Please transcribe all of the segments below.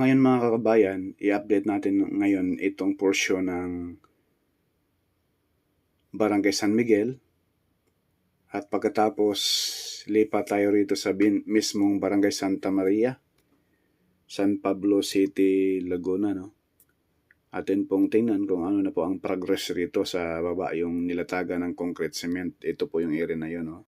ngayon mga kababayan, i-update natin ngayon itong porsyon ng Barangay San Miguel. At pagkatapos, lipat tayo rito sa mismong Barangay Santa Maria, San Pablo City, Laguna, no? Atin pong tingnan kung ano na po ang progress rito sa baba, yung nilatagan ng concrete cement. Ito po yung area na yun, no?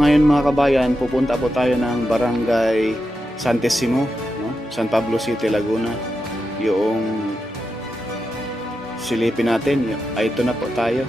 ngayon mga kabayan, pupunta po tayo ng Barangay Santissimo, no? San Pablo City, Laguna. Yung silipin natin, ay ito na po tayo.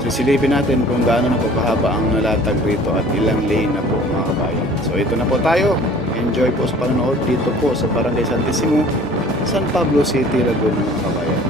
Sisilipin natin kung gaano na po kahaba ang nalatag rito at ilang lane na po mga kabayan. So ito na po tayo. Enjoy po sa panonood dito po sa Barangay Santissimo, San Pablo City, Laguna mga kabayan.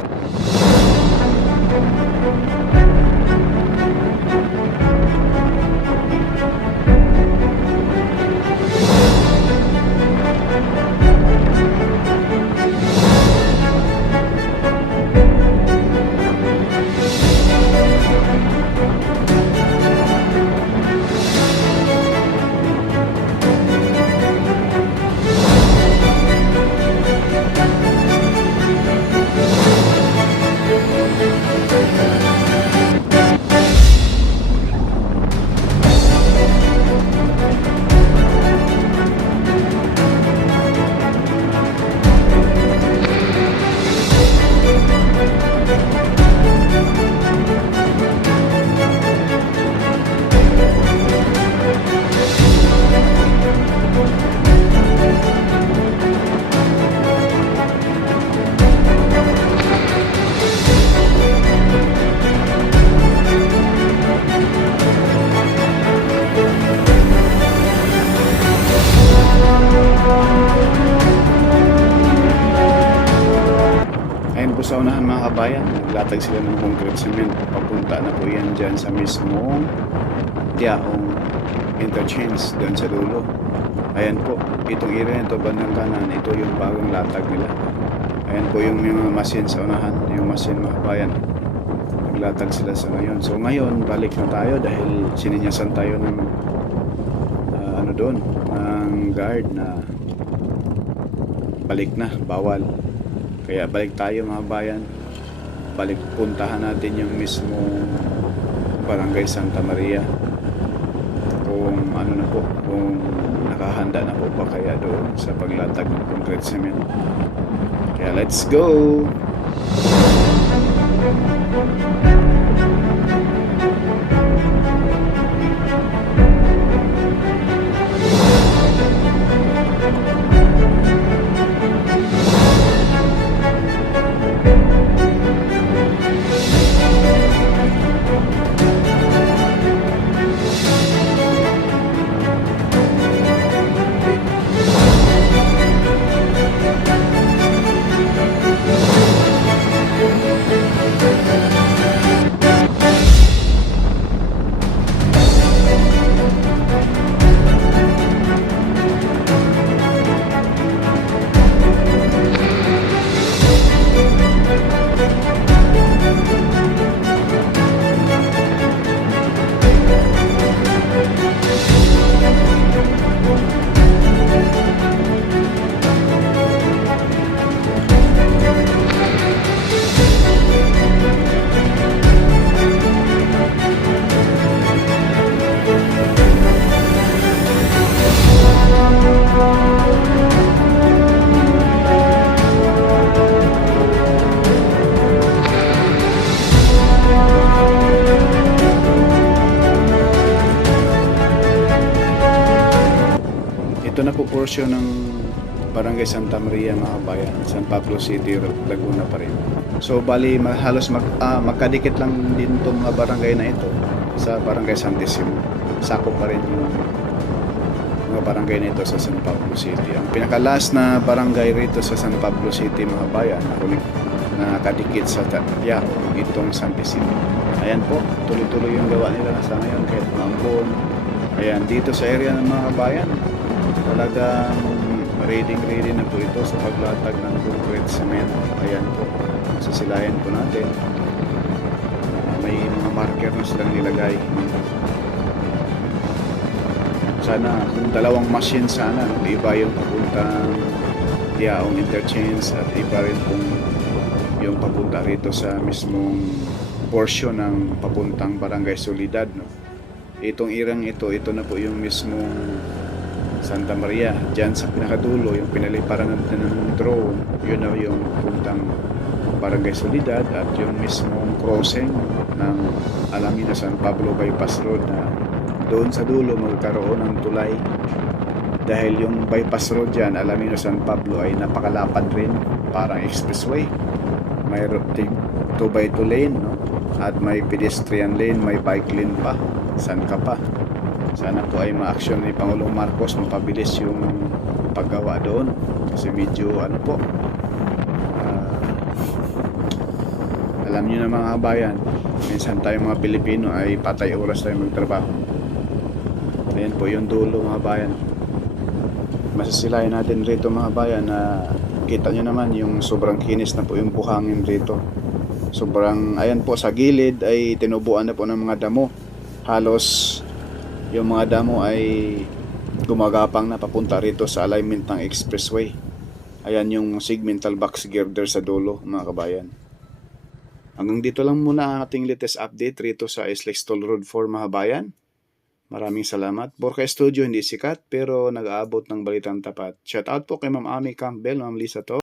Sa unahan mga kabayan, naglatag sila ng concrete cement. Papunta na po yan dyan sa mismong Tiaong interchange doon sa dulo. Ayan po, itong area nito bandang kanan, ito yung bagong latag nila. Ayan po yung mga machine sa unahan, yung machine mga kabayan. Naglatag sila sa ngayon. So ngayon, balik na tayo dahil sininyasan tayo ng ano doon, ng guard na balik na, bawal. Kaya balik tayo mga bayan, balik puntahan natin yung mismo Barangay Santa Maria. Kung ano na po, kung nakahanda na po ba kaya doon sa paglatag ng concrete cement. Kaya let's go! Ito na po portion ng Barangay Santa Maria mga kabayan, San Pablo City, Laguna pa rin. So bali halos magkadikit lang din itong mga barangay na ito sa Barangay Santissimo. Sakop pa rin yung mga barangay na ito sa San Pablo City. Ang pinaka-last na barangay rito sa San Pablo City mga kabayan na nakadikit sa Tiaong, itong Santissimo. Ayan po, tuloy-tuloy yung gawa nila sa ngayon kahit maambon. Ayan, dito sa area ng mga kabayan, talagang ready na po ito sa paglatag ng concrete cement. Ayan po, sasilayan po natin. May mga marker na silang nilagay. Sana kung dalawang machine sana, iba yung papuntang Tiaong interchange at iba rin kung yung papunta rito sa mismong portion ng papuntang Barangay Soledad, no? Itong irang ito na po yung mismong Santa Maria. Diyan sa pinakadulo, yung pinaliparan natin ng drone, yun na yung puntang Barangay Soledad at yung mismong crossing ng Alamina San Pablo Bypass Road na doon sa dulo magkaroon ng tulay. Dahil yung bypass road dyan, Alamino San Pablo ay napakalapad rin, parang expressway. May 2x2 lane, no? At may pedestrian lane, may bike lane pa. Saan ka pa? Sana po ay ma-action ni Pangulong Marcos, mapabilis yung paggawa doon. Kasi medyo ano po, alam nyo na mga kabayan, minsan tayo mga Pilipino ay patay oras tayo magtrabaho. Ayan po yung dulo mga bayan. Masasilayan natin rito mga bayan na kita nyo naman yung sobrang kinis na po yung buhangin rito. Sobrang, ayan po sa gilid ay tinubuan na po ng mga damo. Halos yung mga damo ay gumagapang na papunta rito sa alignment ng expressway. Ayan yung segmental box girder sa dulo mga kabayan. Hanggang dito lang muna ang ating latest update rito sa SLEX Toll Road 4 mga bayan. Maraming salamat. Borka Studio hindi sikat pero nag-aabot ng balitang tapat. Shout out po kay Ma'am Ami Campbell, Ma'am Lisa to.